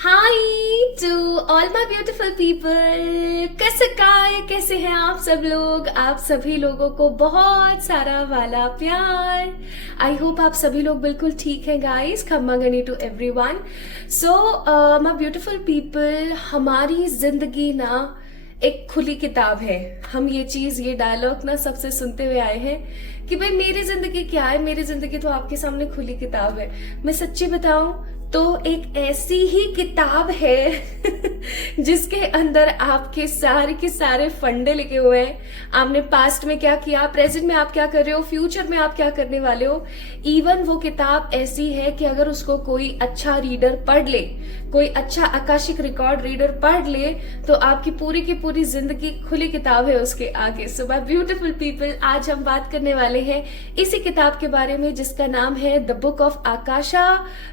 Hi to all my beautiful people. कैसे हैं आप सब लोग। आप सभी लोगों को बहुत सारा वाला प्यार। आई होप आप सभी लोग बिल्कुल ठीक हैं गाइस। खम्मा गनी to everyone. So my beautiful people, हमारी जिंदगी ना एक खुली किताब है। हम ये डायलॉग ना सबसे सुनते हुए आए हैं कि भाई मेरी जिंदगी क्या है, मेरी जिंदगी तो आपके सामने खुली किताब है। मैं सच्ची बताऊं तो एक ऐसी ही किताब है जिसके अंदर आपके सारे के सारे फंडे लिखे हुए हैं। आपने पास्ट में क्या किया, प्रेजेंट में आप क्या कर रहे हो, फ्यूचर में आप क्या करने वाले हो। इवन वो किताब ऐसी है कि अगर उसको कोई अच्छा रीडर पढ़ ले, कोई अच्छा आकाशिक रिकॉर्ड रीडर पढ़ ले, तो आपकी पूरी की पूरी जिंदगी खुली किताब है उसके आगे। सो माय ब्यूटीफुल पीपल, आज हम बात करने वाले हैं इसी किताब के बारे में जिसका नाम है the book of Akasha,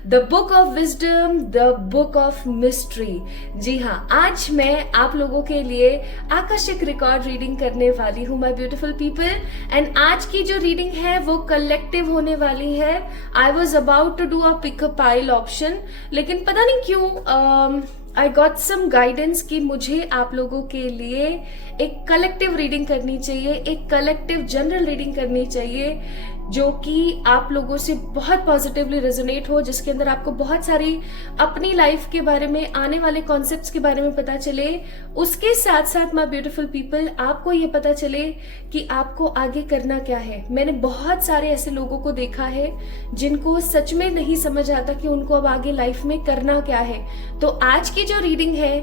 the book of wisdom, the book of mystery. जी हाँ, आज मैं आप लोगों के लिए आकाशिक रिकॉर्ड रीडिंग करने वाली हूँ माय ब्यूटीफुल पीपल। एंड आज की जो रीडिंग है वो कलेक्टिव होने वाली है। I was about to do a pick a pile option, लेकिन पता नहीं क्यों आई गॉट सम गाइडेंस कि मुझे आप लोगों के लिए एक कलेक्टिव रीडिंग करनी चाहिए, एक कलेक्टिव जनरल रीडिंग करनी चाहिए जो कि आप लोगों से बहुत पॉजिटिवली रेजोनेट हो, जिसके अंदर आपको बहुत सारी अपनी लाइफ के बारे में, आने वाले कॉन्सेप्ट्स के बारे में पता चले। उसके साथ साथ माय ब्यूटीफुल पीपल, आपको ये पता चले कि आपको आगे करना क्या है। मैंने बहुत सारे ऐसे लोगों को देखा है जिनको सच में नहीं समझ आता कि उनको अब आगे लाइफ में करना क्या है। तो आज की जो रीडिंग है,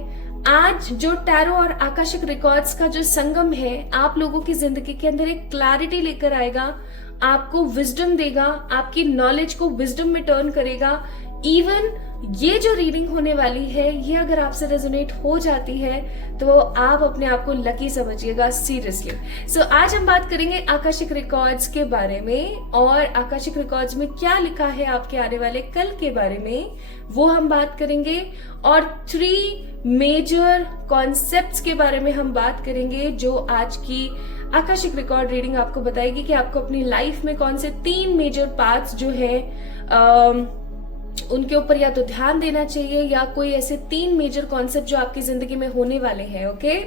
आज जो टैरो और आकाशिक रिकॉर्ड्स का जो संगम है, आप लोगों की जिंदगी के अंदर एक क्लैरिटी लेकर आएगा, आपको विजडम देगा, आपकी नॉलेज को विजडम में टर्न करेगा। इवन ये जो रीडिंग होने वाली है, ये अगर आपसे रेजोनेट हो जाती है तो आप अपने आप को लकी समझिएगा, सीरियसली। सो आज हम बात करेंगे आकाशिक रिकॉर्ड्स के बारे में, और आकाशिक रिकॉर्ड्स में क्या लिखा है आपके आने वाले कल के बारे में, वो हम बात करेंगे। और 3 मेजर कॉन्सेप्ट्स के बारे में हम बात करेंगे जो आज की आकाशिक रिकॉर्ड रीडिंग आपको बताएगी कि आपको अपनी लाइफ में कौन से 3 मेजर पार्ट्स जो है उनके ऊपर या तो ध्यान देना चाहिए, या कोई ऐसे 3 मेजर कॉन्सेप्ट जो आपकी जिंदगी में होने वाले हैं। ओके,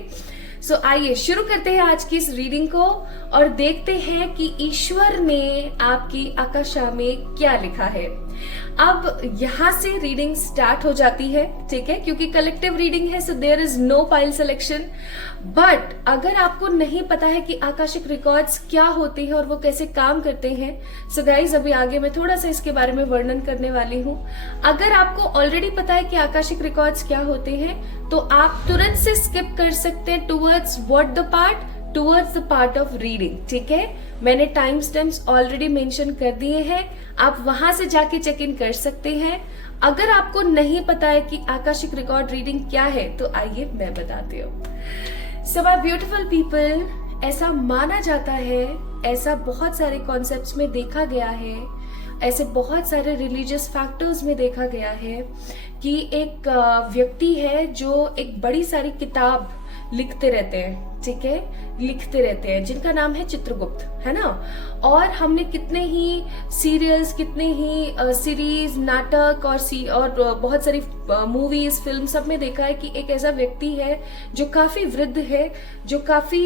सो आइए शुरू करते हैं आज की इस रीडिंग को और देखते हैं कि ईश्वर ने आपकी आकाशा में क्या लिखा है। अब यहां से रीडिंग स्टार्ट हो जाती है, ठीक है, क्योंकि कलेक्टिव रीडिंग है, so there is no pile selection. But अगर आपको नहीं पता है कि आकाशिक रिकॉर्ड्स क्या होते हैं और वो कैसे काम करते हैं, सो गाइज अभी आगे मैं थोड़ा सा इसके बारे में वर्णन करने वाली हूँ। अगर आपको ऑलरेडी पता है कि आकाशिक रिकॉर्ड्स क्या होते हैं, तो आप तुरंत से स्किप कर सकते हैं towards towards the part of reading, ठीक है। मैंने टाइम स्टैम्प्स ऑलरेडी मेंशन कर दिए हैं, आप वहां से जाके चेक इन कर सकते हैं। अगर आपको नहीं पता है कि आकाशिक रिकॉर्ड रीडिंग क्या है, तो आइए मैं बताती हूँ। सो माय ब्यूटीफुल पीपल, ऐसा माना जाता है, ऐसा बहुत सारे कॉन्सेप्ट्स में देखा गया है, ऐसे बहुत सारे रिलीजियस फैक्टर्स में देखा गया है कि एक व्यक्ति है जो एक बड़ी सारी किताब लिखते रहते हैं, ठीक है, लिखते रहते हैं, जिनका नाम है चित्रगुप्त, है ना। और हमने कितने ही सीरियल्स, कितने ही सीरीज, नाटक और बहुत सारी मूवीज, फिल्म सब में देखा है कि एक ऐसा व्यक्ति है जो काफी वृद्ध है, जो काफी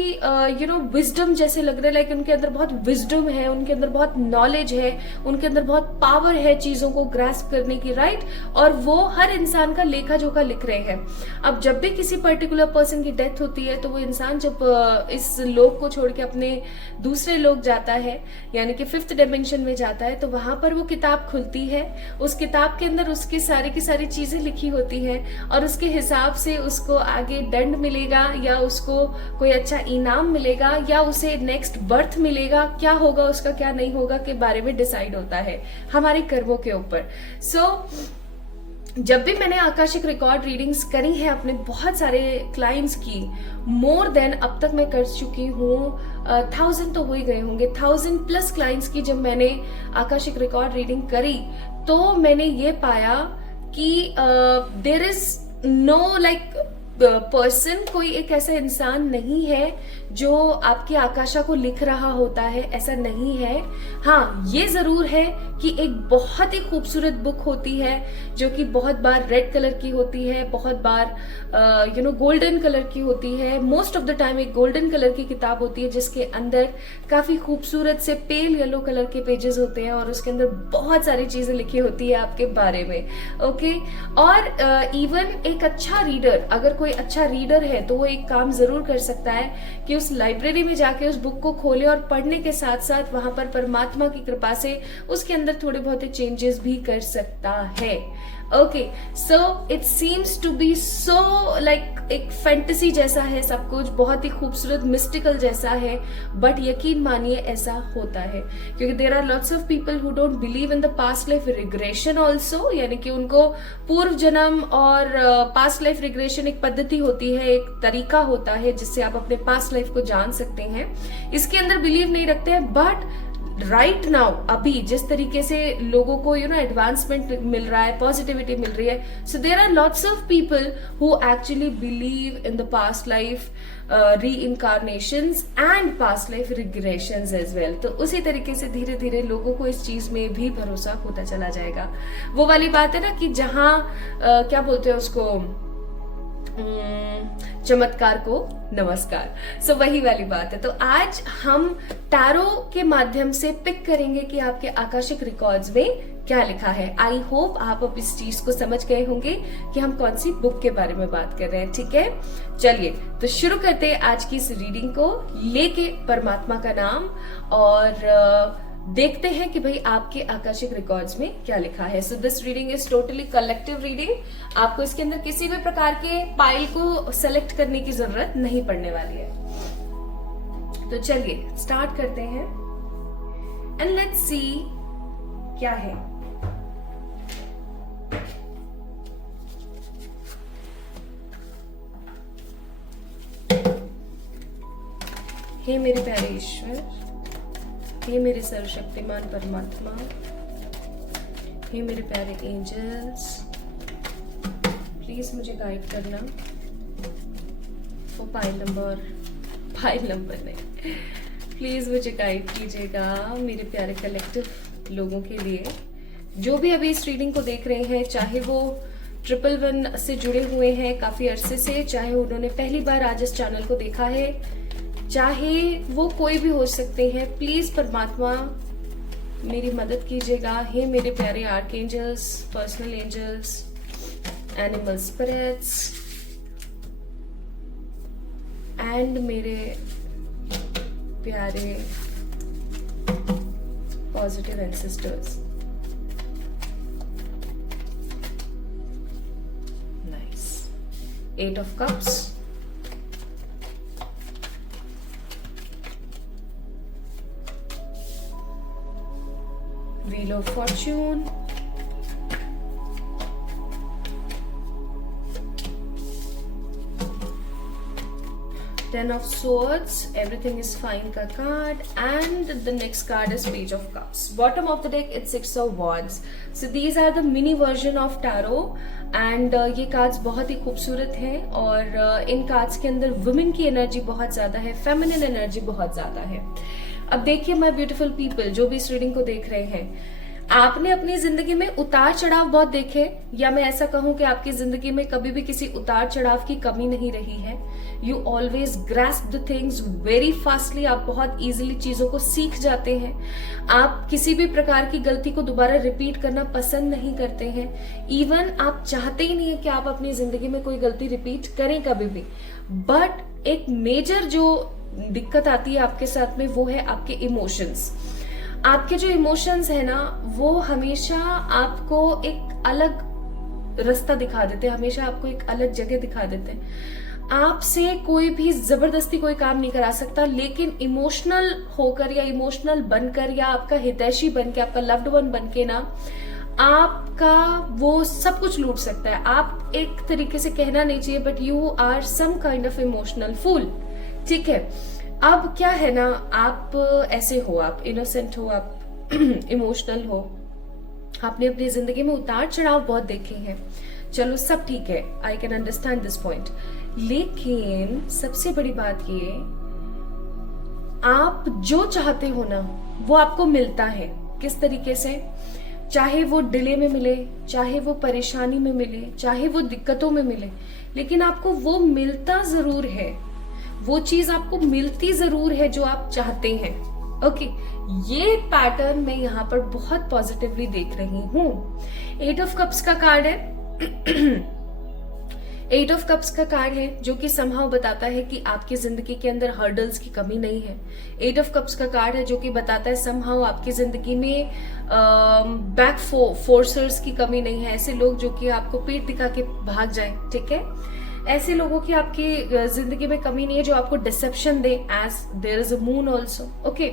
विजडम जैसे लग रहा है, लाइक उनके अंदर बहुत विजडम है, उनके अंदर बहुत नॉलेज है, उनके अंदर बहुत पावर है चीजों को ग्रास्प करने की, राइट। और वो हर इंसान का लेखा जोखा लिख रहे हैं। अब जब भी किसी पर्टिकुलर पर्सन की डेथ होती है, तो वो इंसान जब इस लोक को छोड़ के अपने दूसरे लोक जाता है, यानी कि 5th डायमेंशन में जाता है, तो वहां पर वो किताब खुलती है। उस किताब के अंदर उसकी सारी की सारी चीजें लिखी होती हैं, और उसके हिसाब से उसको आगे दंड मिलेगा, या उसको कोई अच्छा इनाम मिलेगा, या उसे नेक्स्ट बर्थ मिलेगा, क्या होगा उसका, क्या नहीं होगा के बारे में डिसाइड होता है हमारे कर्मों के ऊपर। जब भी मैंने आकाशिक रिकॉर्ड रीडिंग्स करी है अपने बहुत सारे क्लाइंट्स की, मोर देन अब तक मैं कर चुकी हूँ 1000 तो हो ही गए होंगे, 1000+ क्लाइंट्स की जब मैंने आकाशिक रिकॉर्ड रीडिंग करी, तो मैंने ये पाया कि there is no like person, कोई एक ऐसा इंसान नहीं है जो आपकी आकाशा को लिख रहा होता है, ऐसा नहीं है। हाँ, ये जरूर है कि एक बहुत ही खूबसूरत बुक होती है जो कि बहुत बार रेड कलर की होती है, बहुत बार गोल्डन कलर की होती है। मोस्ट ऑफ द टाइम एक गोल्डन कलर की किताब होती है जिसके अंदर काफी खूबसूरत से पेल येलो कलर के पेजेस होते हैं और उसके अंदर बहुत सारी चीजें लिखी होती है आपके बारे में। ओके, और इवन एक अच्छा रीडर, अगर कोई अच्छा रीडर है तो वो एक काम जरूर कर सकता है कि उस लाइब्रेरी में जाके उस बुक को खोले और पढ़ने के साथ साथ वहां पर परमात्मा की कृपा से उसके अंदर थोड़े बहुत चेंजेस भी कर सकता है। Okay, so it seems to be so like एक फैंटेसी जैसा है, सब कुछ बहुत ही खूबसूरत मिस्टिकल जैसा है, बट यकीन मानिए ऐसा होता है क्योंकि there are lots of people who don't believe in the past life regression also, यानी कि उनको पूर्व जन्म और पास्ट लाइफ रिग्रेशन एक पद्धति होती है, एक तरीका होता है जिससे आप अपने पास्ट लाइफ को जान सकते हैं। इसके अंदर बिलीव नहीं रखते हैं, बट राइट नाउ अभी जिस तरीके से लोगों को एडवांसमेंट मिल रहा है, पॉजिटिविटी मिल रही है, so there are lots of people who actually believe in the past life reincarnations and past life regressions as well. तो उसी तरीके से धीरे धीरे लोगों को इस चीज में भी भरोसा होता चला जाएगा। वो वाली बात है ना कि जहां क्या बोलते हैं उसको, चमत्कार को नमस्कार। सो वही वाली बात है। तो आज हम टैरो के माध्यम से पिक करेंगे कि आपके आकाशिक रिकॉर्ड्स में क्या लिखा है। आई होप आप अब इस चीज को समझ गए होंगे कि हम कौन सी बुक के बारे में बात कर रहे हैं। ठीक है, चलिए तो शुरू करते हैं आज की इस रीडिंग को लेके परमात्मा का नाम, और देखते हैं कि भाई आपके आकाशिक रिकॉर्ड्स में क्या लिखा है। So this reading is totally collective reading. आपको इसके अंदर किसी भी प्रकार के पाइल को सेलेक्ट करने की जरूरत नहीं पड़ने वाली है। तो चलिए स्टार्ट करते हैं एंड लेट्स सी क्या है। हे मेरे प्यारे ईश्वर, हे मेरे सर्वशक्तिमान परमात्मा, हे मेरे प्यारे एंजल्स, प्लीज मुझे गाइड करना वो पाइल नंबर नहीं, प्लीज मुझे गाइड कीजिएगा मेरे प्यारे कलेक्टिव लोगों के लिए जो भी अभी इस रीडिंग को देख रहे हैं, चाहे वो 111 से जुड़े हुए हैं काफी अरसे से, चाहे उन्होंने पहली बार आज इस चैनल को देखा है, चाहे वो कोई भी हो सकते हैं। प्लीज परमात्मा मेरी मदद कीजिएगा। हे मेरे प्यारे archangels, personal angels, animal spirits and मेरे प्यारे positive ancestors. Nice, 8 of cups, Wheel of Fortune, Ten of Swords, everything is fine का card, and the next card is Page of Cups. Bottom of the deck it's 6 of Wands. So these are the mini version of Tarot, and ये cards बहुत ही खूबसूरत हैं और इन cards के अंदर women की energy बहुत ज्यादा है, फेमिनिन एनर्जी बहुत ज्यादा है। अब देखिए माय ब्यूटीफुल पीपल जो भी इस रीडिंग को देख रहे हैं, आपने अपनी जिंदगी में उतार चढ़ाव बहुत देखे, या मैं ऐसा कहूं कि आपकी जिंदगी में कभी भी किसी उतार चढ़ाव की कमी नहीं रही है। You always grasp the things very fastly, आप बहुत इजीली चीजों को सीख जाते हैं। आप किसी भी प्रकार की गलती को दोबारा रिपीट करना पसंद नहीं करते हैं। इवन आप चाहते ही नहीं है कि आप अपनी जिंदगी में कोई गलती रिपीट करें कभी भी। बट एक मेजर जो दिक्कत आती है आपके साथ में वो है आपके इमोशंस। आपके जो इमोशंस है ना वो हमेशा आपको एक अलग रास्ता दिखा देते हैं, हमेशा आपको एक अलग जगह दिखा देते हैं। आपसे कोई भी जबरदस्ती कोई काम नहीं करा सकता, लेकिन इमोशनल होकर या इमोशनल बनकर या आपका हितैषी बनके, आपका लव्ड वन बनके ना आपका वो सब कुछ लूट सकता है। आप एक तरीके से कहना नहीं चाहिए but you are some kind of emotional fool. ठीक है, अब क्या है ना, आप ऐसे हो, आप इनोसेंट हो, आप इमोशनल हो, आपने अपनी जिंदगी में उतार चढ़ाव बहुत देखे हैं, चलो सब ठीक है, I can understand this point. लेकिन सबसे बड़ी बात ये आप जो चाहते हो ना वो आपको मिलता है। किस तरीके से? चाहे वो डिले में मिले, चाहे वो परेशानी में मिले, चाहे वो दिक्कतों में मिले, लेकिन आपको वो मिलता जरूर है, वो चीज आपको मिलती जरूर है जो आप चाहते हैं। ओके, ये पैटर्न मैं यहाँ पर बहुत पॉजिटिवली देख रही हूँ। 8 ऑफ कप्स का कार्ड है। 8 ऑफ कप्स का कार्ड है जो कि समहाउ बताता है कि आपकी जिंदगी के अंदर हर्डल्स की कमी नहीं है। 8 ऑफ कप्स का कार्ड है जो कि बताता है समहाउ आपकी जिंदगी में बैक फोर्सर्स की कमी नहीं है। ऐसे लोग जो कि आपको पीठ दिखा के भाग जाएं, ठीक है, ऐसे लोगों की आपकी जिंदगी में कमी नहीं है जो आपको डिसेप्शन दे, as there is a moon also. Okay,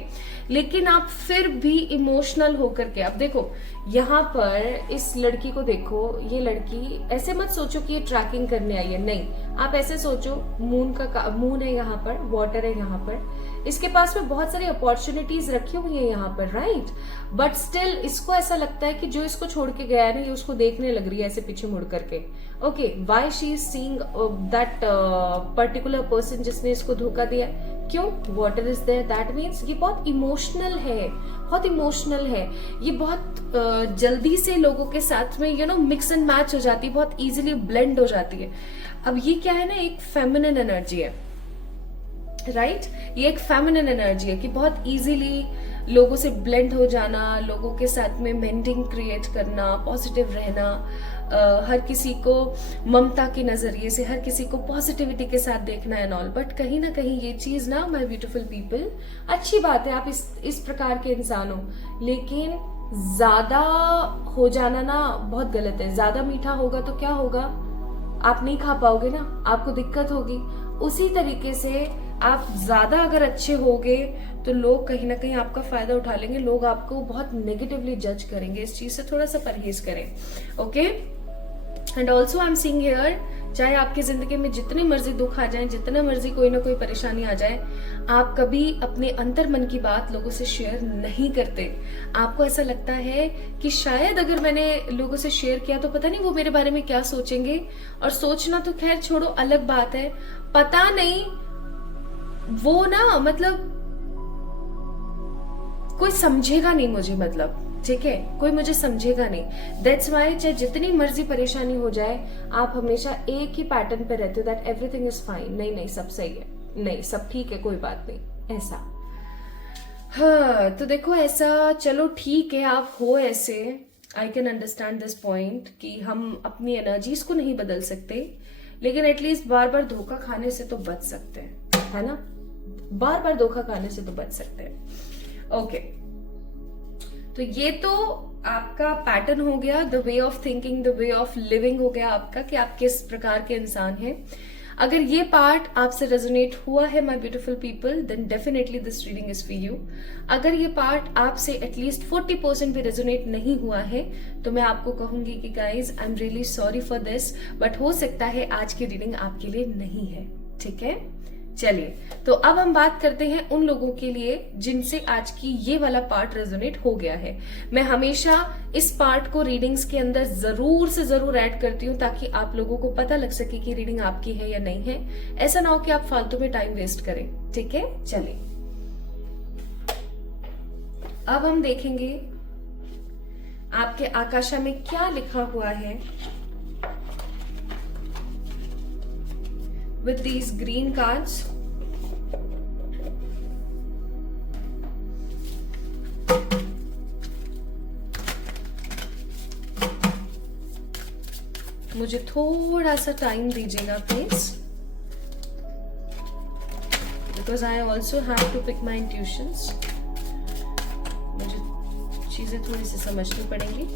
लेकिन आप फिर भी इमोशनल होकर के, अब देखो यहाँ पर इस लड़की को देखो, ये लड़की ऐसे मत सोचो कि ये ट्रैकिंग करने आई है, नहीं, आप ऐसे सोचो मून है यहाँ पर, वाटर है यहाँ पर, इसके पास में बहुत सारी अपॉर्चुनिटीज रखी हुई है यहाँ पर, राइट, बट स्टिल इसको ऐसा लगता है कि जो इसको छोड़ के गया है ना, ये उसको देखने लग रही है ऐसे पीछे मुड़ करके। Okay, why she is seeing that particular person जिसने इसको धोखा दिया। क्यों? Water is there, that means ये बहुत इमोशनल है, बहुत इमोशनल है, ये बहुत जल्दी से लोगों के साथ में मिक्स एंड मैच हो जाती है, बहुत इजीली ब्लेंड हो जाती है। अब ये क्या है ना, एक फेमिनिन एनर्जी है, राइट, ये एक फेमिनिन एनर्जी है कि बहुत इजीली लोगों से ब्लेंड हो जाना, लोगों के साथ में मेंडिंग क्रिएट करना, पॉजिटिव रहना, हर किसी को ममता के नजरिए से, हर किसी को पॉजिटिविटी के साथ देखना एंड ऑल। बट कहीं ना कहीं ये चीज ना, माय ब्यूटीफुल पीपल, अच्छी बात है, आप इस प्रकार के इंसान हो, लेकिन ज्यादा हो जाना ना बहुत गलत है। ज्यादा मीठा होगा तो क्या होगा, आप नहीं खा पाओगे ना, आपको दिक्कत होगी। उसी तरीके से आप ज्यादा अगर अच्छे होगे तो लोग कहीं ना कहीं आपका फायदा उठा लेंगे, लोग आपको बहुत नेगेटिवली जज करेंगे। इस चीज से थोड़ा सा परहेज करें, okay. And also I am seeing here, चाहे आपकी जिंदगी में जितनी मर्जी दुख आ जाए, जितना मर्जी कोई ना कोई परेशानी आ जाए, आप कभी अपने अंतर मन की बात लोगों से शेयर नहीं करते। आपको ऐसा लगता है कि शायद अगर मैंने लोगों से शेयर किया तो पता नहीं वो मेरे बारे में क्या सोचेंगे, और सोचना तो खैर छोड़ो, अलग बात है, पता नहीं वो ना, मतलब कोई समझेगा नहीं मुझे, मतलब ठीक है, कोई मुझे समझेगा नहीं। दैट्स वाई चाहे जितनी मर्जी परेशानी हो जाए, आप हमेशा एक ही पैटर्न पे रहते हो, दैट एवरीथिंग इज फाइन, नहीं नहीं सब सही है, नहीं सब ठीक है, कोई बात नहीं, ऐसा। हाँ, तो देखो ऐसा, चलो ठीक है, आप हो ऐसे, I can understand this point कि हम अपनी एनर्जीज को नहीं बदल सकते, लेकिन एटलीस्ट बार बार धोखा खाने से तो बच सकते हैं, है ना, बार बार धोखा खाने से तो बच सकते हैं। ओके, तो ये तो आपका पैटर्न हो गया, the way of thinking, the way of living हो गया आपका, कि आप किस प्रकार के इंसान हैं। अगर ये पार्ट आपसे रेजोनेट हुआ है my beautiful people, then definitely this reading is for you. अगर ये पार्ट आपसे एटलीस्ट 40% भी रेजोनेट नहीं हुआ है, तो मैं आपको कहूंगी कि guys I am really sorry for this, but हो सकता है आज की रीडिंग आपके लिए नहीं है, ठीक है। चलिए, तो अब हम बात करते हैं उन लोगों के लिए जिनसे आज की ये वाला पार्ट रेजोनेट हो गया है। मैं हमेशा इस पार्ट को रीडिंग्स के अंदर जरूर से जरूर ऐड करती हूँ, ताकि आप लोगों को पता लग सके कि रीडिंग आपकी है या नहीं है। ऐसा ना हो कि आप फालतू में टाइम वेस्ट करें, ठीक है। चलिए, अब हम देखेंगे आपके आकाशा में क्या लिखा हुआ है with these green cards। मुझे थोड़ा सा टाइम दीजिएगा please, because I also have to pick my intuitions. मुझे चीजें थोड़ी सी समझनी पड़ेंगी।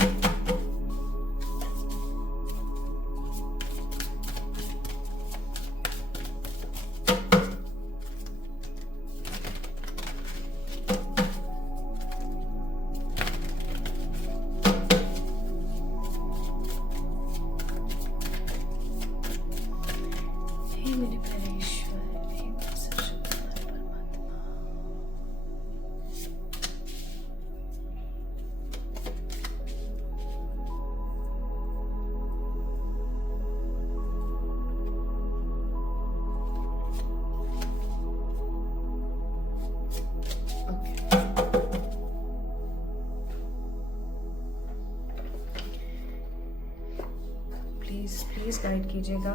प्लीज गाइड कीजिएगा।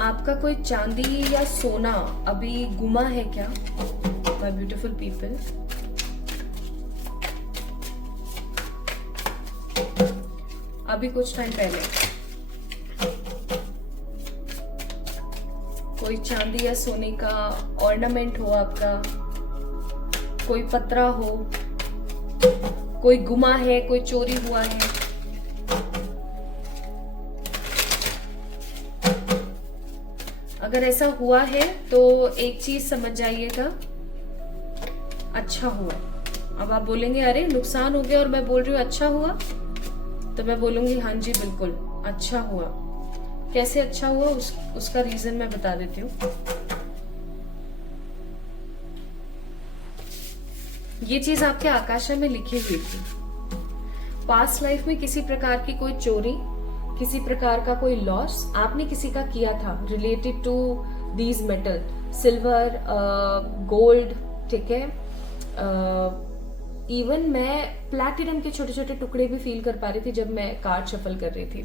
आपका कोई चांदी या सोना अभी गुमा है क्या माय ब्यूटीफुल पीपल? अभी कुछ टाइम पहले कोई चांदी या सोने का ऑर्नामेंट हो आपका, कोई पतरा हो, कोई गुमा है, कोई चोरी हुआ है। अगर ऐसा हुआ है तो एक चीज समझ जाइएगा, अच्छा हुआ। अब आप बोलेंगे अरे नुकसान हो गया और मैं बोल रही हूँ अच्छा हुआ, तो मैं बोलूंगी हाँ जी बिल्कुल अच्छा हुआ। कैसे अच्छा हुआ उसका रीजन मैं बता देती हूँ। ये चीज आपके आकाशा में लिखी हुई थी। पास्ट लाइफ में किसी प्रकार की कोई चोरी, किसी प्रकार का कोई लॉस आपने किसी का किया था related to these metal, silver, gold, ठीक है। इवन मैं प्लैटिनम के छोटे छोटे टुकड़े भी फील कर पा रही थी जब मैं कार्ड शफल कर रही थी।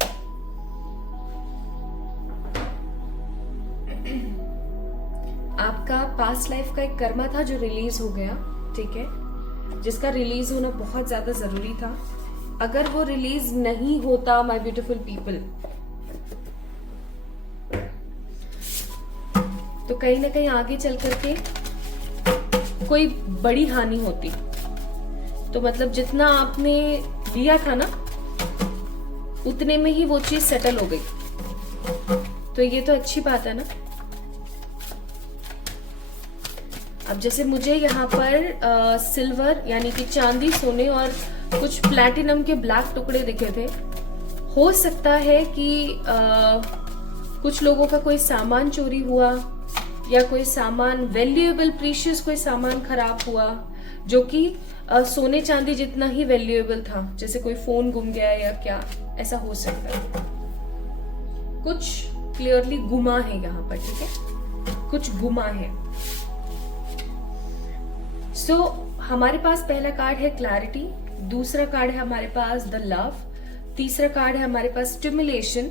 आपका पास्ट लाइफ का एक कर्मा था जो रिलीज हो गया, ठीक है, जिसका रिलीज होना बहुत ज्यादा जरूरी था। अगर वो रिलीज नहीं होता माय ब्यूटीफुल पीपल, तो कहीं ना कहीं आगे चल करके कोई बड़ी हानि होती। तो मतलब जितना आपने लिया था ना उतने में ही वो चीज सेटल हो गई, तो ये तो अच्छी बात है ना। अब जैसे मुझे यहाँ पर सिल्वर यानी कि चांदी, सोने और कुछ प्लैटिनम के ब्लैक टुकड़े दिखे थे। हो सकता है कि कुछ लोगों का कोई सामान चोरी हुआ या कोई सामान वैल्यूएबल प्रीशियस कोई सामान खराब हुआ जो कि सोने चांदी जितना ही वैल्यूएबल था, जैसे कोई फोन गुम गया या क्या, ऐसा हो सकता है। कुछ क्लियरली गुमा है यहाँ पर, ठीक है, कुछ गुमा है। सो हमारे पास पहला कार्ड है क्लैरिटी, दूसरा कार्ड है हमारे पास द लव, तीसरा कार्ड है हमारे पास स्टिमुलेशन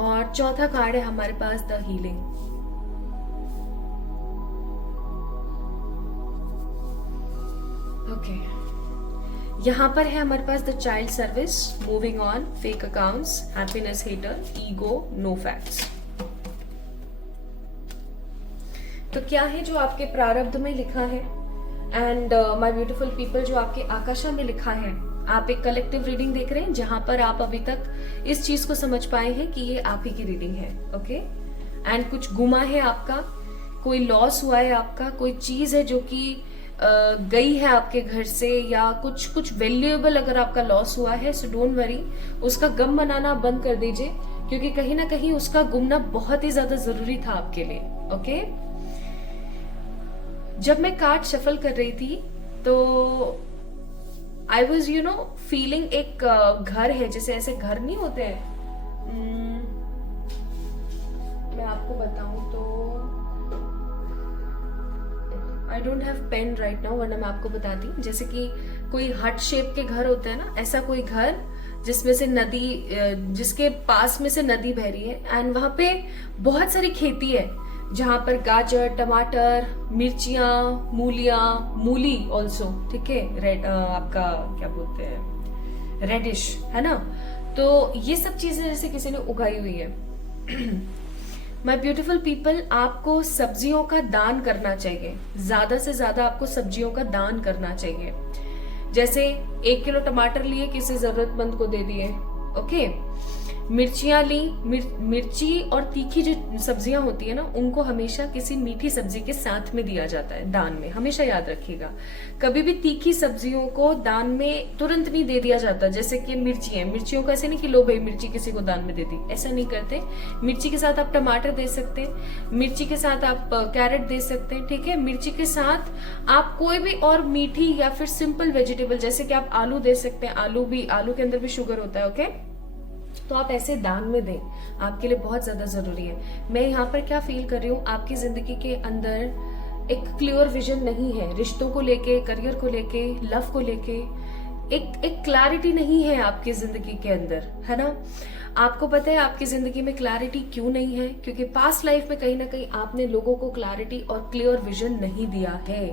और चौथा कार्ड है हमारे पास द हीलिंग। ओके, यहां पर है हमारे पास the child service, moving on, fake accounts, happiness hater, ego, no facts. तो क्या है जो आपके प्रारब्ध में लिखा है एंड माय ब्यूटीफुल पीपल जो आपके आकाशा में लिखा है। आप एक कलेक्टिव रीडिंग देख रहे हैं जहां पर आप अभी तक इस चीज को समझ पाए हैं कि ये आप ही की रीडिंग है, ओके। एंड कुछ गुमा है आपका, कोई लॉस हुआ है आपका, कोई चीज है जो कि गई है आपके घर से, या कुछ वैल्यूएबल अगर आपका लॉस हुआ है, सो डोंट वरी, उसका गम मनाना बंद कर दीजिए, क्योंकि कहीं ना कहीं उसका गुमना बहुत ही ज्यादा जरूरी था आपके लिए, ओके। जब मैं कार्ड शफल कर रही थी तो आई वॉज फीलिंग एक घर है, जैसे ऐसे घर नहीं होते हैं, मैं आपको बताऊं तो I don't have pen right now, वरना मैं आपको बताती। जैसे कि कोई हट शेप के घर होते हैं ना, ऐसा कोई घर जिसमें से नदी, जिसके पास में से नदी बह रही है एंड वहां पे बहुत सारी खेती है, जहां पर गाजर, टमाटर, मिर्चियां, मूली ऑल्सो, ठीक है, रेड, आपका क्या बोलते हैं, रेडिश, है ना। तो ये सब चीजें जैसे किसी ने उगाई हुई है। माय ब्यूटीफुल पीपल, आपको सब्जियों का दान करना चाहिए, ज्यादा से ज्यादा आपको सब्जियों का दान करना चाहिए। जैसे 1 किलो टमाटर लिए, किसी जरूरतमंद को दे दिए, ओके। मिर्चियां ली, मिर्ची और तीखी जो सब्जियां होती है ना, उनको हमेशा किसी मीठी सब्जी के साथ में दिया जाता है दान में, हमेशा याद रखिएगा। कभी भी तीखी सब्जियों को दान में तुरंत नहीं दे दिया जाता। जैसे कि मिर्ची है, मिर्चियों को ऐसे नहीं कि लो भाई मिर्ची किसी को दान में दे दी, ऐसा नहीं करते। मिर्ची के साथ आप टमाटर दे सकते हैं, मिर्ची के साथ आप कैरेट दे सकते हैं, ठीक है। मिर्ची के साथ आप कोई भी और मीठी या फिर सिंपल वेजिटेबल, जैसे कि आप आलू दे सकते हैं, आलू के अंदर भी शुगर होता है, ओके। तो आप ऐसे दान में दें, आपके लिए बहुत ज्यादा जरूरी है। मैं यहाँ पर क्या फील कर रही हूँ, आपकी जिंदगी के अंदर एक क्लियर विजन नहीं है, रिश्तों को लेके, करियर को लेके, लव को लेके, एक क्लैरिटी नहीं है आपकी जिंदगी के अंदर, है ना। आपको पता है आपकी जिंदगी में क्लैरिटी क्यों नहीं है? क्योंकि पास्ट लाइफ में कहीं ना कहीं आपने लोगों को क्लैरिटी और क्लियर विजन नहीं दिया है।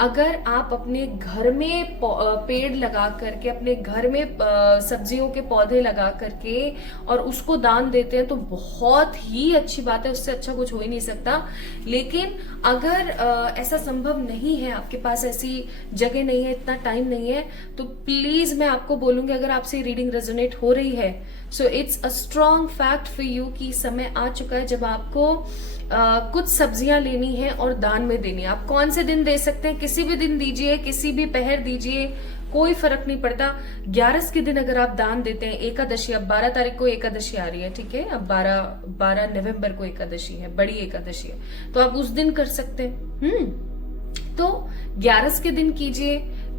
अगर आप अपने घर में पेड़ लगा करके, अपने घर में सब्जियों के पौधे लगा करके और उसको दान देते हैं तो बहुत ही अच्छी बात है, उससे अच्छा कुछ हो ही नहीं सकता। लेकिन अगर ऐसा संभव नहीं है, आपके पास ऐसी जगह नहीं है, इतना टाइम नहीं है, तो प्लीज मैं आपको बोलूंगी, अगर आपसे रीडिंग रेजोनेट हो रही है, so it's a strong fact for you कि समय आ चुका है जब आपको कुछ सब्जियां लेनी है और दान में देनी है। आप कौन से दिन दे सकते हैं? किसी भी दिन दीजिए, किसी भी पहर दीजिए, कोई फर्क नहीं पड़ता। 11 के दिन अगर आप दान देते हैं, एकादशी, अब 12 तारीख को एकादशी आ रही है, ठीक है, अब 12 नवंबर को एकादशी है, बड़ी एकादशी है, तो आप उस दिन कर सकते हैं। तो 11 के दिन कीजिए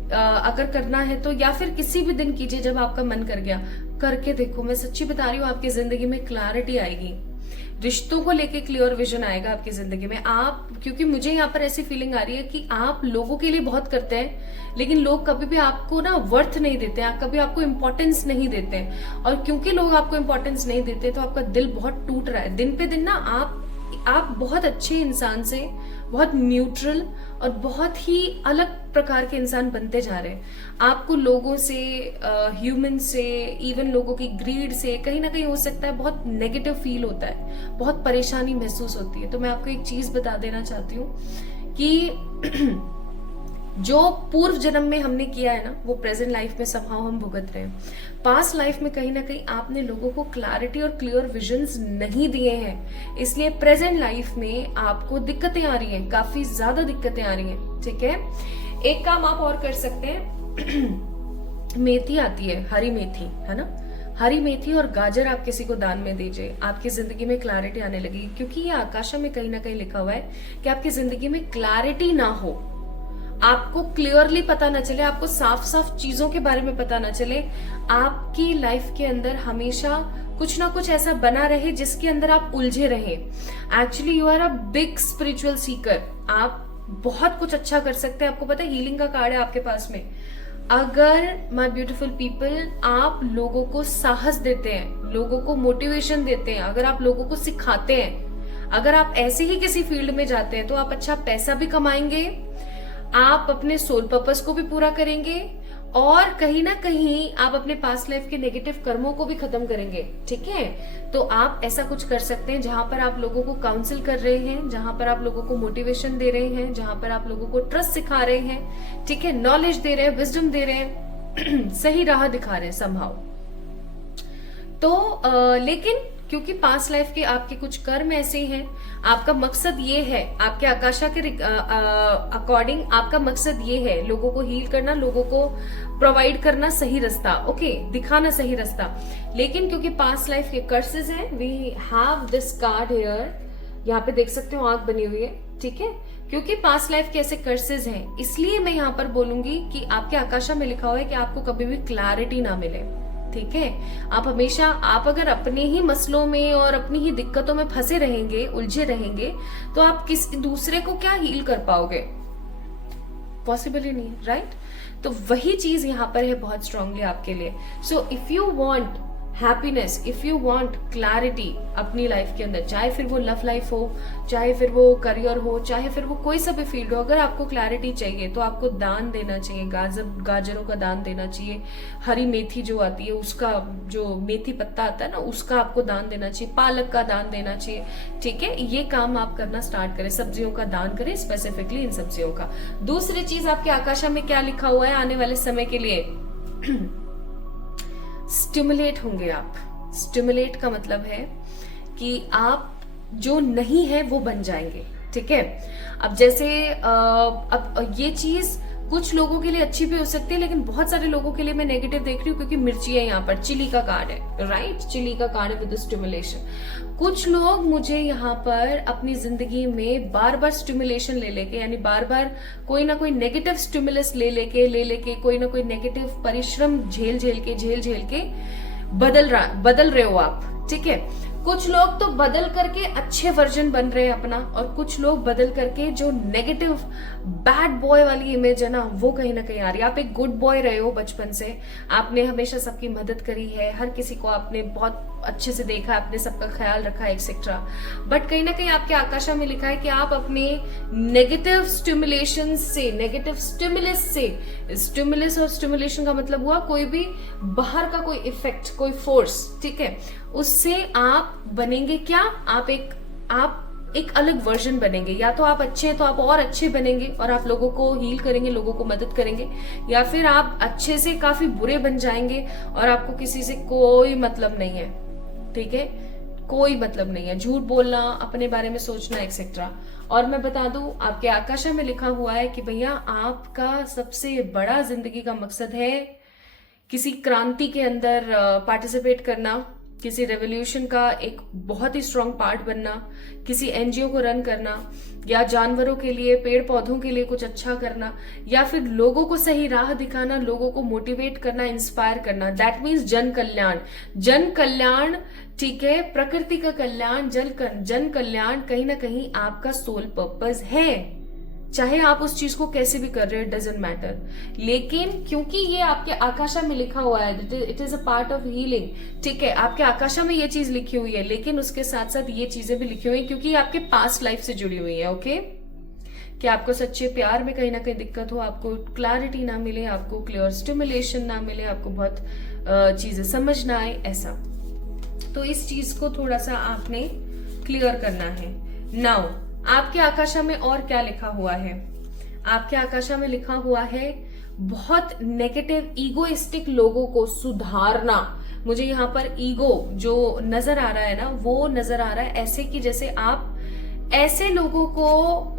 अगर करना है तो, या फिर किसी भी दिन कीजिए जब आपका मन कर गया। करके देखो, मैं सच्ची बता रही हूँ, आपकी जिंदगी में क्लैरिटी आएगी, रिश्तों को लेके क्लियर विजन आएगा आपकी जिंदगी में। आप, क्योंकि मुझे यहाँ पर ऐसी फीलिंग आ रही है कि आप लोगों के लिए बहुत करते हैं, लेकिन लोग कभी भी आपको ना वर्थ नहीं देते हैं, कभी आपको इंपॉर्टेंस नहीं देते हैं। और क्योंकि लोग आपको इंपॉर्टेंस नहीं देते तो आपका दिल बहुत टूट रहा है। दिन पे दिन ना आप बहुत अच्छे इंसान से बहुत न्यूट्रल और बहुत ही अलग प्रकार के इंसान बनते जा रहे हैं। आपको लोगों से, ह्यूमन से, इवन लोगों की ग्रीड से कहीं ना कहीं हो सकता है बहुत नेगेटिव फील होता है, बहुत परेशानी महसूस होती है। तो मैं आपको एक चीज बता देना चाहती हूँ कि जो पूर्व जन्म में हमने किया है ना, वो प्रेजेंट लाइफ में समहाउ हम भुगत रहे हैं। पास्ट लाइफ में कहीं ना कहीं आपने लोगों को क्लैरिटी और क्लियर विजन्स नहीं दिए हैं, इसलिए प्रेजेंट लाइफ में आपको दिक्कतें आ रही हैं, काफी ज्यादा दिक्कतें आ रही हैं, ठीक है। एक काम आप और कर सकते हैं, मेथी आती है, हरी मेथी, है ना, हरी मेथी और गाजर आप किसी को दान में दीजिए, आपकी जिंदगी में क्लैरिटी आने लगेगी। क्योंकि ये आकाशा में कहीं ना कहीं लिखा हुआ है कि आपकी जिंदगी में क्लैरिटी ना हो, आपको क्लियरली पता ना चले, आपको साफ साफ चीजों के बारे में पता ना चले, आपकी लाइफ के अंदर हमेशा कुछ ना कुछ ऐसा बना रहे जिसके अंदर आप उलझे रहे। Actually you are a big spiritual seeker, आप बहुत कुछ अच्छा कर सकते हैं। आपको पता है हीलिंग का कार्ड है आपके पास में। अगर माय ब्यूटीफुल पीपल, आप लोगों को साहस देते हैं, लोगों को मोटिवेशन देते हैं, अगर आप लोगों को सिखाते हैं, अगर आप ऐसे ही किसी फील्ड में जाते हैं तो आप अच्छा पैसा भी कमाएंगे, आप अपने सोल पर्पस को भी पूरा करेंगे और कहीं ना कहीं आप अपने पास्ट लाइफ के नेगेटिव कर्मों को भी खत्म करेंगे, ठीक है। तो आप ऐसा कुछ कर सकते हैं जहां पर आप लोगों को काउंसिल कर रहे हैं, जहां पर आप लोगों को मोटिवेशन दे रहे हैं, जहां पर आप लोगों को ट्रस्ट सिखा रहे हैं, ठीक है, नॉलेज दे रहे हैं, विजडम दे रहे हैं, सही राह दिखा रहे हैं समहाउ। तो लेकिन क्योंकि पास्ट लाइफ के आपके कुछ कर्म ऐसे हैं, आपका मकसद ये है, आपके आकाशा के अकॉर्डिंग आपका मकसद ये है, लोगों को हील करना, लोगों को प्रोवाइड करना सही रास्ता, ओके, दिखाना सही रास्ता। लेकिन क्योंकि पास्ट लाइफ के कर्सेस हैं, we have this card here, यहाँ पे देख सकते हो आंख बनी हुई है, ठीक है। क्योंकि पास्ट लाइफ के ऐसे कर्सेस हैं, इसलिए मैं यहाँ पर बोलूंगी कि आपके आकाशा में लिखा हुआ है कि आपको कभी भी क्लैरिटी ना मिले, ठीक है। आप हमेशा, आप अगर अपने ही मसलों में और अपनी ही दिक्कतों में फंसे रहेंगे, उलझे रहेंगे, तो आप किसी दूसरे को क्या हील कर पाओगे? पॉसिबल ही नहीं, राइट। तो वही चीज यहाँ पर है बहुत स्ट्रांगली आपके लिए। So if you want happiness, if you want clarity अपनी लाइफ के अंदर, चाहे फिर वो लव लाइफ हो, चाहे फिर वो करियर हो, चाहे फिर वो कोई सा भी फील्ड हो, अगर आपको क्लैरिटी चाहिए तो आपको दान देना चाहिए, गाजरों का दान देना चाहिए, हरी मेथी जो आती है उसका, जो मेथी पत्ता आता है ना, उसका आपको दान देना चाहिए, पालक का दान देना चाहिए, ठीक है। ये काम आप करना स्टार्ट करें, सब्जियों का दान करें, स्पेसिफिकली इन सब्जियों का। दूसरी चीज, आपके आकाशा में क्या लिखा हुआ है आने वाले समय के लिए? स्टिमुलेट होंगे आप। स्टिमुलेट का मतलब है कि आप जो नहीं है वो बन जाएंगे, ठीक है। अब जैसे अब ये चीज कुछ लोगों के लिए अच्छी भी हो सकती है, लेकिन बहुत सारे लोगों के लिए मैं नेगेटिव देख रही हूँ, क्योंकि मिर्ची है यहाँ पर, चिली का कार्ड है, राइट, चिली का कार्ड है विद स्टिमुलेशन। कुछ लोग मुझे यहाँ पर अपनी जिंदगी में बार बार स्टिमुलेशन ले लेके, यानी बार बार कोई ना कोई नेगेटिव स्टिमुलस ले लेके कोई ना कोई नेगेटिव परिश्रम झेल झेल के बदल रहे हो आप, ठीक है। कुछ लोग तो बदल करके अच्छे वर्जन बन रहे हैं अपना, और कुछ लोग बदल करके जो नेगेटिव बैड बॉय वाली इमेज है ना वो कहीं ना कहीं आ रही है। आप एक गुड बॉय रहे हो बचपन से, आपने हमेशा सबकी मदद करी है, हर किसी को आपने बहुत अच्छे से देखा, आपने सबका ख्याल रखा एक्सेट्रा, बट कहीं ना कहीं आपके आकाशा में लिखा है कि आप अपने नेगेटिव स्टिमुलेशन से, नेगेटिव स्टिमुलस से, स्टिमुलस और स्टिमुलेशन का मतलब हुआ कोई भी बाहर का कोई इफेक्ट, कोई फोर्स, ठीक है, उससे आप बनेंगे क्या, आप एक अलग वर्जन बनेंगे। या तो आप अच्छे हैं तो आप और अच्छे बनेंगे और आप लोगों को हील करेंगे, लोगों को मदद करेंगे, या फिर आप अच्छे से काफी बुरे बन जाएंगे और आपको किसी से कोई मतलब नहीं है, ठीक है, कोई मतलब नहीं है, झूठ बोलना, अपने बारे में सोचना एक्सेट्रा। और मैं बता दूं, आपके आकाशा में लिखा हुआ है कि भैया आपका सबसे बड़ा जिंदगी का मकसद है किसी क्रांति के अंदर पार्टिसिपेट करना, किसी रेवोल्यूशन का एक बहुत ही स्ट्रांग पार्ट बनना, किसी एनजीओ को रन करना, या जानवरों के लिए, पेड़ पौधों के लिए कुछ अच्छा करना, या फिर लोगों को सही राह दिखाना, लोगों को मोटिवेट करना, इंस्पायर करना। दैट मीन्स जन कल्याण, जन कल्याण, ठीक है, प्रकृति का कल्याण, जन कल्याण कहीं ना कहीं आपका सोल पर्पस है। चाहे आप उस चीज को कैसे भी कर रहे हो, डजेंट मैटर, लेकिन क्योंकि ये आपके आकाशा में लिखा हुआ है, it is a part of healing, ठीक है, आपके आकाशा में ये चीज लिखी हुई है, लेकिन उसके साथ साथ ये चीजें भी लिखी हुई है क्योंकि आपके पास्ट लाइफ से जुड़ी हुई है। ओके, कि आपको सच्चे प्यार में कहीं ना कहीं दिक्कत हो, आपको क्लैरिटी ना मिले, आपको क्लियर स्टिमुलेशन ना मिले, आपको बहुत चीजें समझ ना आए, ऐसा। तो इस चीज को थोड़ा सा आपने क्लियर करना है। नाउ आपके आकाशा में और क्या लिखा हुआ है? आपके आकाशा में लिखा हुआ है बहुत नेगेटिव ईगोइस्टिक लोगों को सुधारना। मुझे यहाँ पर ईगो जो नजर आ रहा है ना, वो नजर आ रहा है ऐसे कि जैसे आप ऐसे लोगों को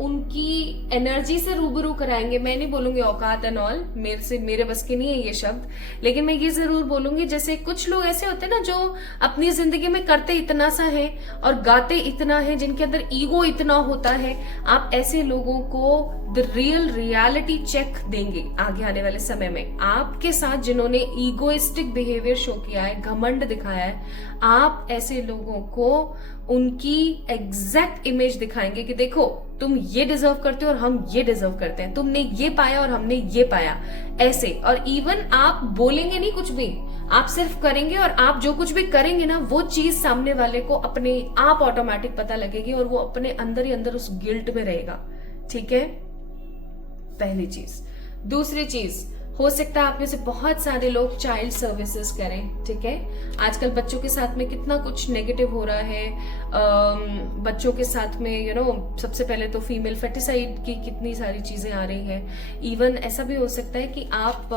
उनकी एनर्जी से रूबरू कराएंगे। मैं नहीं बोलूंगी औकात एंड ऑल, मेरे बस की नहीं है ये शब्द, लेकिन मैं ये जरूर बोलूंगी जैसे कुछ लोग ऐसे होते हैं ना जो अपनी जिंदगी में करते इतना सा है और गाते इतना है, जिनके अंदर ईगो इतना होता है। आप ऐसे लोगों को द रियल रियलिटी चेक देंगे आगे आने वाले समय में। आपके साथ जिन्होंने ईगोइस्टिक बिहेवियर शो किया है, घमंड दिखाया है, आप ऐसे लोगों को उनकी एग्जैक्ट इमेज दिखाएंगे कि देखो तुम ये डिजर्व करते हो और हम ये डिजर्व करते हैं, तुमने ये पाया और हमने ये पाया, ऐसे। और इवन आप बोलेंगे नहीं कुछ भी, आप सिर्फ करेंगे, और आप जो कुछ भी करेंगे ना वो चीज सामने वाले को अपने आप ऑटोमेटिक पता लगेगी और वो अपने अंदर ही अंदर उस गिल्ट में रहेगा, ठीक है, पहली चीज। दूसरी चीज, हो सकता है आप में से बहुत सारे लोग चाइल्ड सर्विसेज करें, ठीक है। आजकल बच्चों के साथ में कितना कुछ नेगेटिव हो रहा है, बच्चों के साथ में सबसे पहले तो फीमेल फेटिसाइड की कितनी सारी चीजें आ रही हैं। इवन ऐसा भी हो सकता है कि आप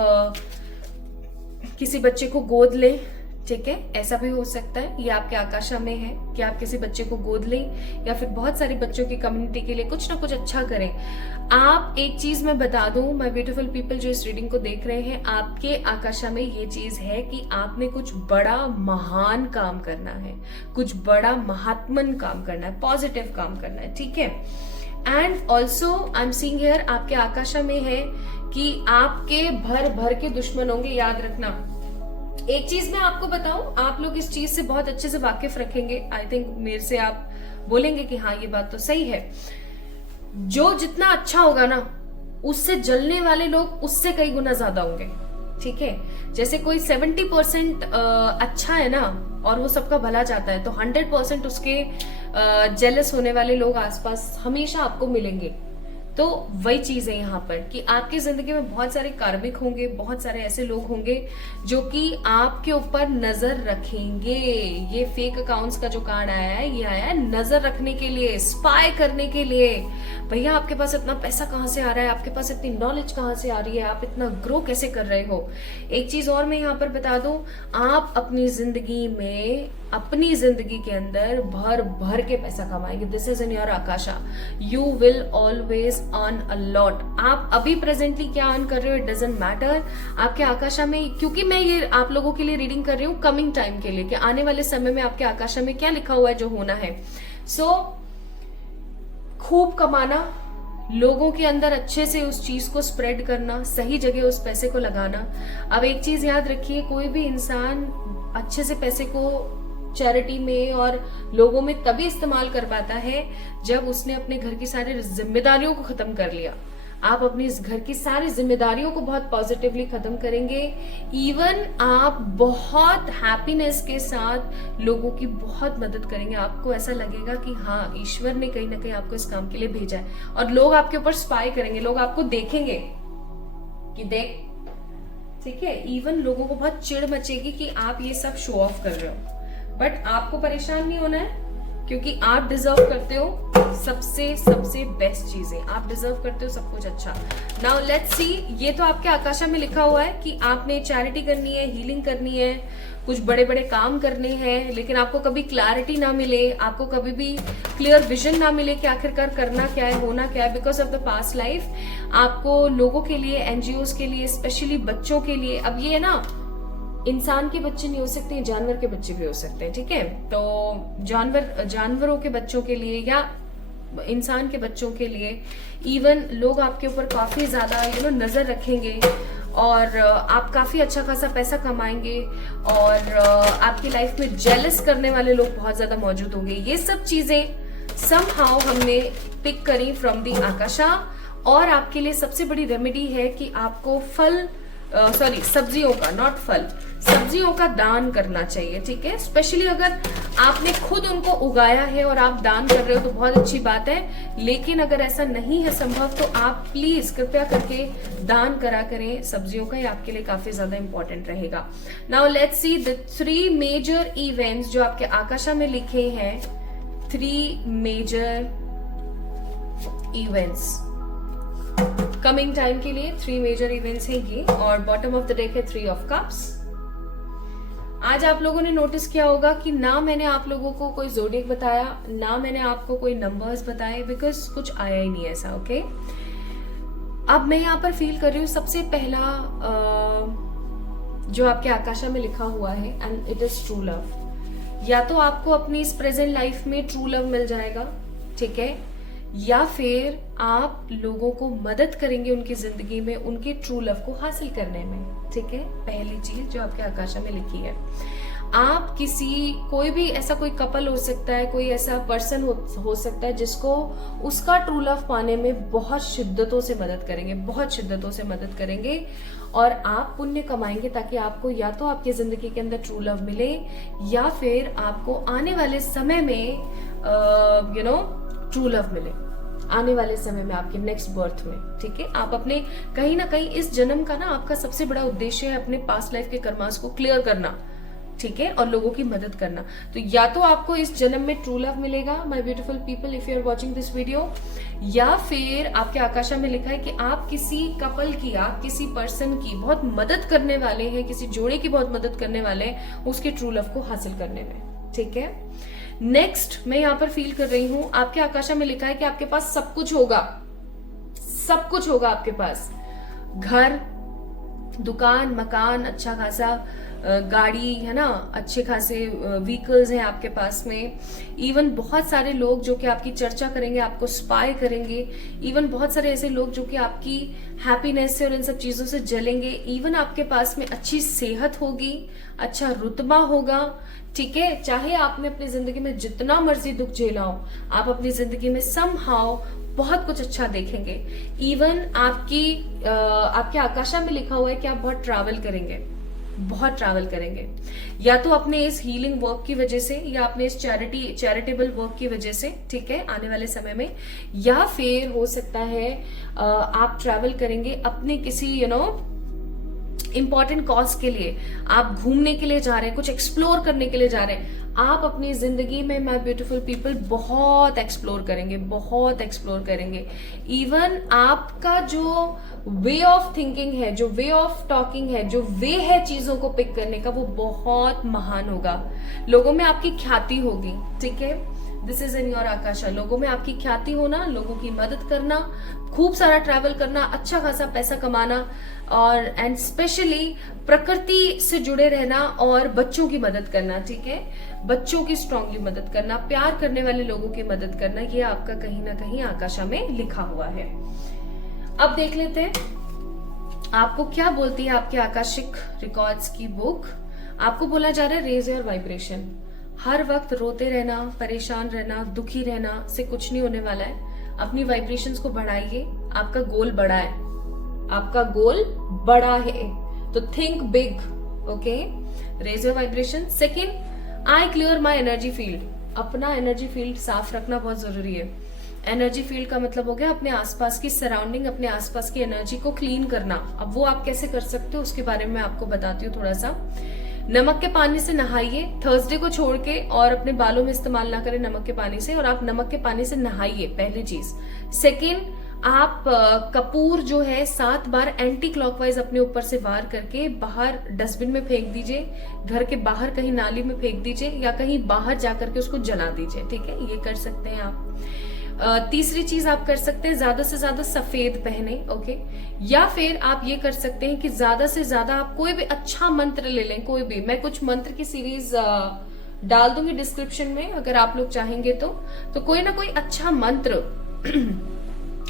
किसी बच्चे को गोद लें, ठीक है, ऐसा भी हो सकता है। ये आपके आकाशा में है कि आप किसी बच्चे को गोद लें या फिर बहुत सारे बच्चों की कम्युनिटी के लिए कुछ ना कुछ अच्छा करें। आप एक चीज मैं बता दूं, माय ब्यूटीफुल पीपल जो इस रीडिंग को देख रहे हैं, आपके आकाशा में ये चीज है कि आपने कुछ बड़ा महान काम करना है, कुछ बड़ा महात्मन काम करना है, पॉजिटिव काम करना है, ठीक है। And also I am seeing here आपके आकाशा में है कि आपके भर भर के दुश्मन होंगे। याद रखना, एक चीज मैं आपको बताऊं, आप लोग इस चीज से बहुत अच्छे से वाकिफ रखेंगे। आई थिंक मेरे से आप बोलेंगे कि हाँ ये बात तो सही है। जो जितना अच्छा होगा ना, उससे जलने वाले लोग उससे कई गुना ज्यादा होंगे, ठीक है। जैसे कोई 70% अच्छा है ना और वो सबका भला चाहता है, तो 100% उसके जेलस होने वाले लोग आसपास हमेशा आपको मिलेंगे। तो वही चीज है यहाँ पर कि आपकी जिंदगी में बहुत सारे कार्मिक होंगे, बहुत सारे ऐसे लोग होंगे जो कि आपके ऊपर नजर रखेंगे। ये फेक अकाउंट्स का जो कार्ड आया है, ये आया है नजर रखने के लिए, स्पाई करने के लिए। भैया आपके पास इतना पैसा कहाँ से आ रहा है, आपके पास इतनी नॉलेज कहाँ से आ रही है, आप इतना ग्रो कैसे कर रहे हो। एक चीज और मैं यहाँ पर बता दूं, आप अपनी जिंदगी में, अपनी जिंदगी के अंदर भर भर के पैसा कमाएंगे। This is in your Akasha, you will always earn a lot. आप अभी प्रेजेंटली क्या अर्न कर रहे हो, इट डजंट मैटर। आपके आकाशा में, क्योंकि मैं ये आप लोगों के लिए रीडिंग कर रही हूँ कमिंग टाइम के लिए, कि आने वाले समय में आपके आकाशा में क्या लिखा हुआ है जो होना है। सो खूब कमाना, लोगों के अंदर अच्छे से उस चीज को स्प्रेड करना, सही जगह उस पैसे को लगाना। अब एक चीज याद रखिए, कोई भी इंसान अच्छे से पैसे को चैरिटी में और लोगों में तभी इस्तेमाल कर पाता है जब उसने अपने घर की सारी जिम्मेदारियों को खत्म कर लिया। आप अपनी इस घर की सारी जिम्मेदारियों को बहुत पॉजिटिवली खत्म करेंगे। इवन आप बहुत हैप्पीनेस के साथ लोगों की बहुत मदद करेंगे। आपको ऐसा लगेगा कि हाँ, ईश्वर ने कहीं ना कहीं आपको इस काम के लिए भेजा है। और लोग आपके ऊपर स्पाई करेंगे, लोग आपको देखेंगे कि देख, ठीक है। इवन लोगों को बहुत चिढ़ मचेगी कि आप ये सब शो ऑफ कर रहे हो, बट आपको परेशान नहीं होना है, क्योंकि आप डिजर्व करते हो सबसे बेस्ट चीजें। आप डिजर्व करते हो सब कुछ अच्छा। नाउ लेट्स सी, ये तो आपके आकाशा में लिखा हुआ है कि आपने चैरिटी करनी है, हीलिंग करनी है, कुछ बड़े बड़े काम करने हैं, लेकिन आपको कभी क्लैरिटी ना मिले, आपको कभी भी क्लियर विजन ना मिले कि आखिरकार करना क्या है, होना क्या है, because of the past life. आपको लोगों के लिए, एनजीओज के लिए, स्पेशली बच्चों के लिए, अब ये है ना, इंसान के बच्चे नहीं हो सकते, जानवर के बच्चे भी हो सकते हैं, ठीक है। तो जानवरों के बच्चों के लिए या इंसान के बच्चों के लिए इवन लोग आपके ऊपर काफी ज्यादा नजर रखेंगे और आप काफी अच्छा खासा पैसा कमाएंगे और आपकी लाइफ में जेलस करने वाले लोग बहुत ज्यादा मौजूद होंगे। ये सब चीजें समहाउ हमने पिक करी फ्रॉम दी आकाशा। और आपके लिए सबसे बड़ी रेमेडी है कि आपको सब्जियों का, नॉट फल, सब्जियों का दान करना चाहिए, ठीक है। स्पेशली अगर आपने खुद उनको उगाया है और आप दान कर रहे हो तो बहुत अच्छी बात है, लेकिन अगर ऐसा नहीं है संभव तो आप प्लीज कृपया करके दान करा करें सब्जियों का, ये आपके लिए काफी ज्यादा इंपॉर्टेंट रहेगा। Now let's see the 3 major events जो आपके आकाशा में लिखे हैं। 3 मेजर इवेंट्स कमिंग टाइम के लिए, 3 मेजर इवेंट्स हैं ये, और बॉटम ऑफ द डेक है 3 ऑफ कप्स। आज आप लोगों ने नोटिस किया होगा कि ना मैंने आप लोगों को कोई जोडिएक बताया, ना मैंने आपको कोई नंबर्स बताए, बिकॉज कुछ आया ही नहीं ऐसा, ओके। अब मैं यहाँ पर फील कर रही हूँ सबसे पहला जो आपके आकाशा में लिखा हुआ है, and it is true love. या तो आपको अपनी इस प्रेजेंट लाइफ में ट्रू लव मिल जाएगा, ठीक है, या फिर आप लोगों को मदद करेंगे उनकी जिंदगी में उनके ट्रू लव को हासिल करने में, ठीक है। पहली चीज जो आपके आकाशा में लिखी है, आप कोई भी ऐसा कोई कपल हो सकता है, कोई ऐसा पर्सन हो सकता है जिसको उसका ट्रू लव पाने में बहुत शिद्दतों से मदद करेंगे, बहुत शिद्दतों से मदद करेंगे, और आप पुण्य कमाएंगे ताकि आपको या तो आपकी जिंदगी के अंदर ट्रू लव मिले या फिर आपको आने वाले समय में ट्रू लव मिले, आने वाले समय में आपके नेक्स्ट बर्थ में, ठीक है। आप अपने कहीं ना कहीं इस जन्म का ना आपका सबसे बड़ा उद्देश्य है अपने पास्ट लाइफ के कर्मास को क्लियर करना, ठीक है, और लोगों की मदद करना। तो या तो आपको इस जन्म में ट्रू लव मिलेगा my beautiful people, if you are watching this video, या फिर आपके आकाशा में लिखा है कि आप किसी कपल की, आप किसी पर्सन की बहुत मदद करने वाले हैं, किसी जोड़े की बहुत मदद करने वाले हैं उसके ट्रू लव को हासिल करने में, ठीक है। नेक्स्ट मैं यहाँ पर फील कर रही हूं, आपके आकाशा में लिखा है कि आपके पास सब कुछ होगा, सब कुछ होगा आपके पास, घर, दुकान, मकान, अच्छा खासा गाड़ी, है ना, अच्छे खासे व्हीकल्स हैं आपके पास में। इवन बहुत सारे लोग जो कि आपकी चर्चा करेंगे, आपको स्पाई करेंगे। इवन बहुत सारे ऐसे लोग जो कि आपकी हैप्पीनेस से और इन सब चीजों से जलेंगे। इवन आपके पास में अच्छी सेहत होगी, अच्छा रुतबा होगा, ठीक है। चाहे आपने अपनी जिंदगी में जितना मर्जी दुख झेला हो, आप अपनी जिंदगी में समहाउ बहुत कुछ अच्छा देखेंगे। इवन आपके आकाशा में लिखा हुआ है कि आप बहुत ट्रैवल करेंगे, बहुत ट्रैवल करेंगे, या तो अपने इस हीलिंग वर्क की वजह से या अपने इस चैरिटेबल वर्क की वजह से, ठीक है, आने वाले समय में, या फिर हो सकता है आप ट्रैवल करेंगे अपने किसी इंपॉर्टेंट कॉज के लिए, आप घूमने के लिए जा रहे हैं, कुछ एक्सप्लोर करने के लिए जा रहे हैं। आप अपनी जिंदगी में माय ब्यूटीफुल पीपल बहुत एक्सप्लोर करेंगे, बहुत एक्सप्लोर करेंगे। इवन आपका जो वे ऑफ थिंकिंग है, जो वे ऑफ टॉकिंग है, जो वे है चीजों को पिक करने का, वो बहुत महान होगा। लोगों में आपकी ख्याति होगी, ठीक है। This is in your Akasha. लोगों में आपकी ख्याति होना, लोगों की मदद करना, खूब सारा ट्रैवल करना, अच्छा खासा पैसा कमाना, और एंड स्पेशली प्रकृति से जुड़े रहना और बच्चों की मदद करना, ठीक है। बच्चों की स्ट्रांगली मदद करना, प्यार करने वाले लोगों की मदद करना, ये आपका कहीं ना कहीं आकाशा में लिखा हुआ है। अब देख लेते हैं आपको क्या बोलती है आपके आकाशिक रिकॉर्ड्स की बुक। आपको बोला जा रहा है रेज योर वाइब्रेशन, हर वक्त रोते रहना, परेशान रहना, दुखी रहना से कुछ नहीं होने वाला है। अपनी वाइब्रेशंस को बढ़ाइए। आपका गोल बड़ा है, आपका गोल बड़ा है, तो think big, okay. Raise your vibration. Second, I clear my energy field. अपना एनर्जी फील्ड साफ रखना बहुत जरूरी है। एनर्जी फील्ड का मतलब हो गया अपने आसपास की सराउंडिंग, अपने आसपास की एनर्जी को क्लीन करना। अब वो आप कैसे कर सकते हो उसके बारे में आपको बताती हूँ थोड़ा सा। नमक के पानी से नहाइए थर्सडे को छोड़ के, और अपने बालों में इस्तेमाल ना करें नमक के पानी से, और आप नमक के पानी से नहाइए, पहली चीज। सेकेंड, आप कपूर जो है 7 बार एंटी क्लॉकवाइज अपने ऊपर से वार करके बाहर डस्टबिन में फेंक दीजिए, घर के बाहर कहीं नाली में फेंक दीजिए, या कहीं बाहर जाकर के उसको जला दीजिए, ठीक है। ये कर सकते हैं आप। तीसरी चीज आप कर सकते हैं, ज्यादा से ज्यादा सफेद पहने, ओके। या फिर आप ये कर सकते हैं कि ज्यादा से ज्यादा आप कोई भी अच्छा मंत्र ले लें, कोई भी। मैं कुछ मंत्र की सीरीज डाल दूंगी डिस्क्रिप्शन में, अगर आप लोग चाहेंगे तो कोई ना कोई अच्छा मंत्र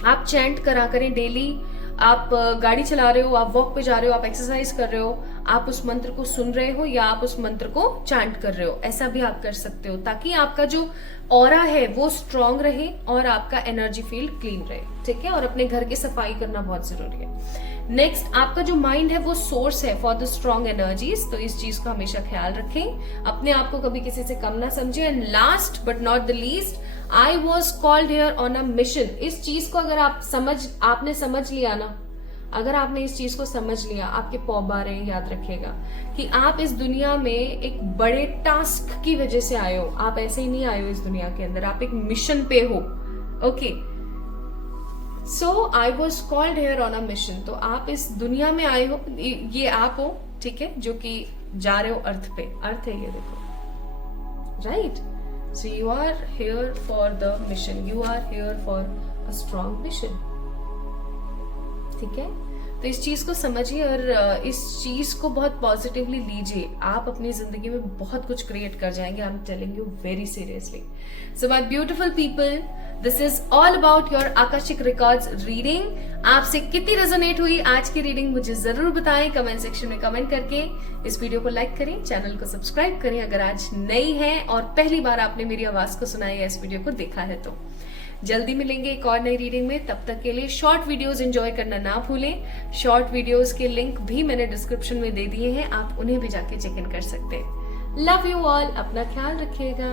आप चैंट करा करें डेली। आप गाड़ी चला रहे हो, आप वॉक पे जा रहे हो, आप एक्सरसाइज कर रहे हो, आप उस मंत्र को सुन रहे हो या आप उस मंत्र को चैंट कर रहे हो, ऐसा भी आप कर सकते हो, ताकि आपका जो ऑरा है वो स्ट्रांग रहे और आपका एनर्जी फील्ड क्लीन रहे, ठीक है। और अपने घर की सफाई करना बहुत जरूरी है। नेक्स्ट, आपका जो माइंड है वो सोर्स है फॉर द स्ट्रॉन्ग एनर्जीज, तो इस चीज का हमेशा ख्याल रखें, अपने आप को कभी किसी से कम ना समझे। And last but not the least, I was called here on a mission. इस चीज को अगर आपने समझ लिया ना, अगर आपने इस चीज को समझ लिया, आपके पौबारे याद रखिएगा कि आप इस दुनिया में एक बड़े टास्क की वजह से आए हो। आप ऐसे ही नहीं आए हो इस दुनिया के अंदर, आप एक मिशन पे हो, okay. So I was called here on a mission. तो आप इस दुनिया में आए हो, ये आप हो, ठीक है, जो कि जा रहे हो अर्थ पे। अर्थ है ये, देखो, right. So you are here for the mission, you are here for a strong mission, ठीक है। तो इस चीज को समझिए और इस चीज को बहुत पॉजिटिवली लीजिए। आप अपनी जिंदगी में बहुत कुछ क्रिएट कर जाएंगे, I am telling you very seriously. So my beautiful people, this is all about your Akashic records reading. आपसे कितनी रेजोनेट हुई आज की रीडिंग मुझे जरूर बताएं कमेंट सेक्शन में कमेंट करके। इस वीडियो को लाइक करें, चैनल को सब्सक्राइब करें अगर आज नई है और पहली बार आपने मेरी आवाज को सुना है, इस वीडियो को देखा है तो। जल्दी मिलेंगे एक और नई रीडिंग में, तब तक के लिए शॉर्ट वीडियोस एंजॉय करना ना भूलें। शॉर्ट वीडियोस के लिंक भी मैंने डिस्क्रिप्शन में दे दिए हैं, आप उन्हें भी जाके चेक इन कर सकते हैं। लव यू ऑल, अपना ख्याल रखिएगा।